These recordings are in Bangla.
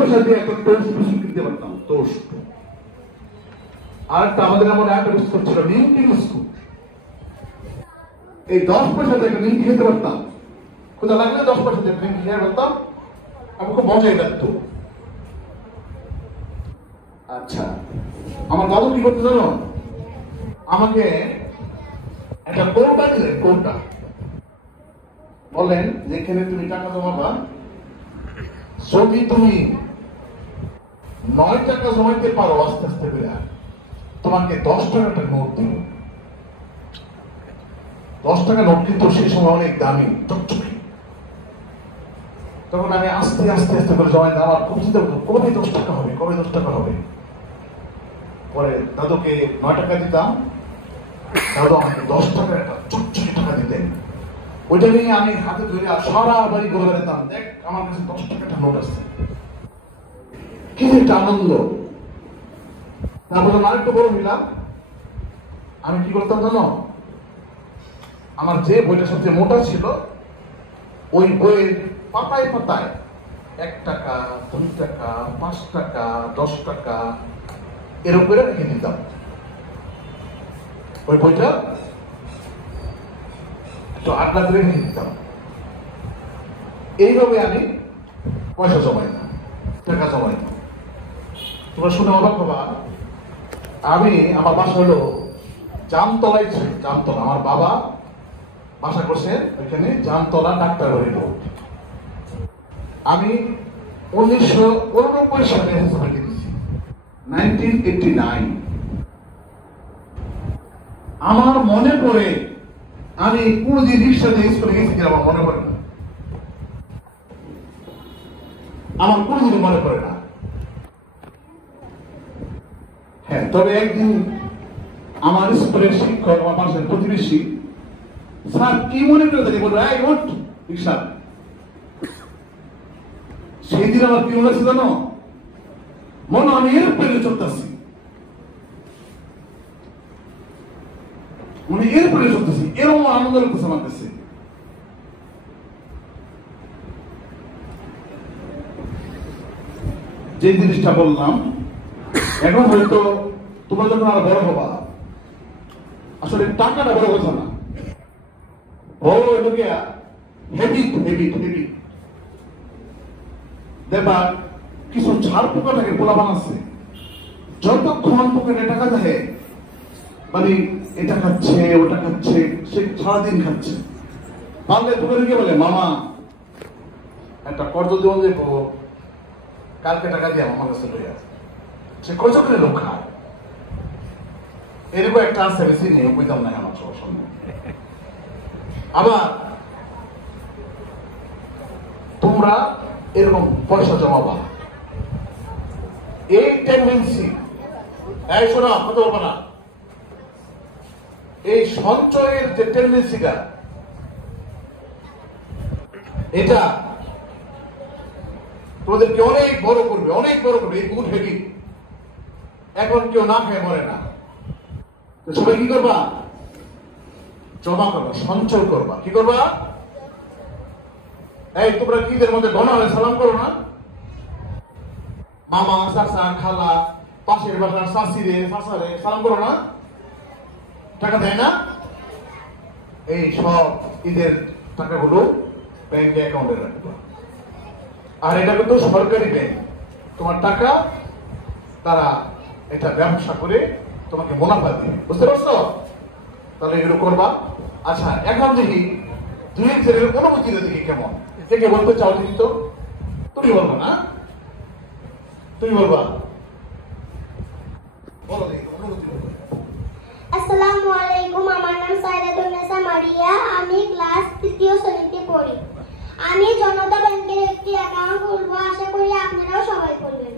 পয়সা দিয়ে একটা টোস্ট বিস্কুট কিনতে পারতাম, টোস্ট। আর একটা আমাদের এমন একটা বিস্কুট ছিল নিমকি বিস্কুট, এই 10 পয়সা দিয়ে একটা নিমকি খেতে পারতাম, কোথা লাগলে 10 পয়সা দিয়ে নিমকি খেতে পারতাম, আমার খুব মজাই লাগতো। আচ্ছা, আমার দাদু কি করতে জানো, আমাকে একটা কৌটা দিলেন, কৌটা, বলেন যেখানে তুমি টাকা জমাবা, যদি তুমি 9 টাকা জমাইতে পারো আস্তে আস্তে করে, তোমাকে 10 টাকাটা নোট দিব। 10 টাকা নোট কিন্তু সেই সময় অনেক দামি, তখন আমি আস্তে আস্তে আস্তে করে জমাই, আমার খুব চিন্তা করতো কবে 10 টাকা হবে, কবে 10 টাকা হবে। পরে দাদুকে 9 টাকা দিতাম, দাদু আমাকে 10 টাকার একটা চুটচুটি টাকা দিতেন, ওইটা নিয়ে আমি হাতে ধরে সারা বাড়ি ঘুরে বেড়াতাম, দেখ আমার কাছে 10 টাকাটা নোট আসছে, কি একটা আনন্দ। তারপরে আরেকটু বড় হইলাম, আমি কি করতাম জানো, আমার যে বইটা সবচেয়ে মোটা ছিল, ওই বইয়ের পাতায় পাতায় 1 টাকা, 2 টাকা, 5 টাকা, 10 টাকা এরকম করে রেখে দিতাম। ওই বইটা একটু আড্ডা করে রেখে দিতাম। এইভাবে আমি পয়সা জমাইতাম, টাকা জমাইতাম। তোমরা শুনে অবাক হবা, আমি আমার বাসা হলো জামতলায় ছিল, জামতলা। আমার বাবা বাসা করছে ওইখানে জামতলা ডাক্তার বাড়ি রোড। আমি 1989 সালে হাসপাতালে গেছি, 1989। আমার মনে পড়ে আমি কোনদিন রিক্সাতে স্কুলে গেছি কিনা আমার মনে পড়ে না, আমার কোনদিন মনে পড়ে না। হ্যাঁ, তবে একদিন আমার স্কুলের শিক্ষক, আমার পাশের প্রতিবেশী, স্যার কি মনে করে থাকে, বলবো এই ওঠ রিক্সা। সেই দিন আমার কি মনে আছে জানো, মনে আমি এরোপ্লেনে চলতেছি, মানে এরোপ্লেনে চলতেছি, এরকম আনন্দ লাগতেছে আমার কাছে। যে জিনিসটা বললাম, এখন হয়তো তোমরা যখন আর বড় হবা, আসলে টাকাটা বড় কথা না, বড় হইল গিয়া হেবিট, হেবিট, হেবিট। দেখবা কিছু ছাড় পোকা থাকে, পোলাপান আছে, যতক্ষণ পকেটে টাকা থাকে, মানে এটা খাচ্ছে ওটা খাচ্ছে, সে সারাদিন খাচ্ছে। পারলে পকেটে গিয়ে বলে মামা একটা কর্জ দেওয়া যাবো, কালকে টাকা দিয়ে আমার কাছে লইয়া, সে কর্জ করে লোক খায়। এরকম একটা আছে, বেশি নেই, বুঝতাম না আমার সবার সঙ্গে। আবার তোমরা এরকম পয়সা জমাবা, এই টেন্ডেন্সি, এই শোনা কথা বলবো না, এই সঞ্চয়ের যে টেন্ডেন্সিটা, এটা তোমাদেরকে অনেক বড় করবে, অনেক বড় করবে। এই গুড হ্যাবিট এখন কেউ না খেয়ে মরে না। সবাই কি করবা, জমা করবা, সঞ্চয় করবা। কি করবা, এই তোমরা কি ঈদের মধ্যে ঘন হলে সালাম করো না, মামা চাচা খালা পাশের বাসার চাষিরে চাষারে সালাম করো না, টাকা দেয় না। এই সব ঈদের টাকাগুলো ব্যাংকে অ্যাকাউন্টে রাখবা। আর এটা কিন্তু সরকারি ব্যাংক, তোমার টাকা তারা এটা ব্যবসা করে তোমাকে মুনাফা দিবে, বুঝতে পারছো? তাহলে এগুলো করবা। আচ্ছা, এখন দেখি দুই ছেলের অনুভূতিটা দেখি কেমন, কে কে বলতে চাও দেখি তো? তুমি বলবা না, তুমি বলবা, বলো দেখি অনুভূতি বলো। আসসালামু আলাইকুম, আমার নাম সাইদাতুন্নেসা মারিয়া, আমি ক্লাস 3য় শ্রেণীতে পড়ি। আমি জনতা ব্যাংকের একটি অ্যাকাউন্ট খুলবো, আশা করি আপনারাও সবাই করবেন।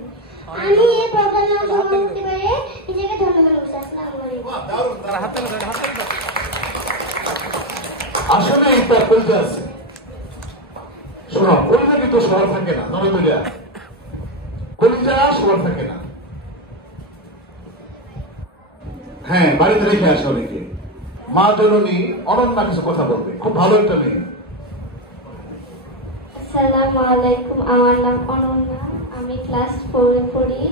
আমি এই প্রোগ্রামে অংশগ্রহণ করতে পেরে নিজেকে ধন্য মনে করছি। আসসালামু আলাইকুম। আসলে এটা কইতে আছে, শোনো, কলিজা কিন্তু সবার থাকে না, নয় কলিজা, কলিজা সবার থাকে না। হ্যাঁ, বাড়িতে রেখে আসে অনেকে। মা জননী অনন্যা কিছু কথা বলবে, খুব ভালো একটা মেয়ে। আসসালামু আলাইকুম, আমার নাম অনন্যা, আমি ক্লাস 4 পড়ি।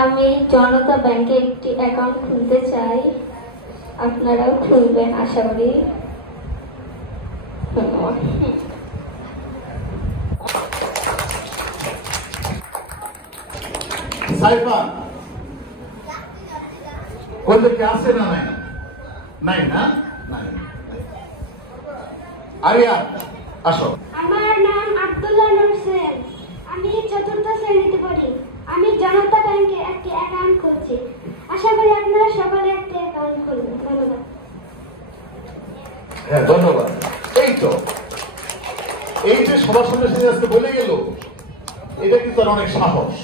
আমি জনতা ব্যাংকে একটি অ্যাকাউন্ট খুলতে চাই, আপনারাও খুলবেন আশা করি। সাইফা কোন কি আছে না? নাই নাই না নাই। আরিয়া আসো। আমার নাম আব্দুল্লাহ নূর সেন, আমি 4র্থ শ্রেণীতে পড়ি। আমি জনতা ব্যাংকে একটি অ্যাকাউন্ট খুলছি, আশা করি আপনারা সকলে একটি অ্যাকাউন্ট খুলবেন। ধন্যবাদ। হ্যাঁ ধন্যবাদ। এই যে সবার সামনে সে আজকে বলে গেল, এটা কিন্তু অনেক সাহস।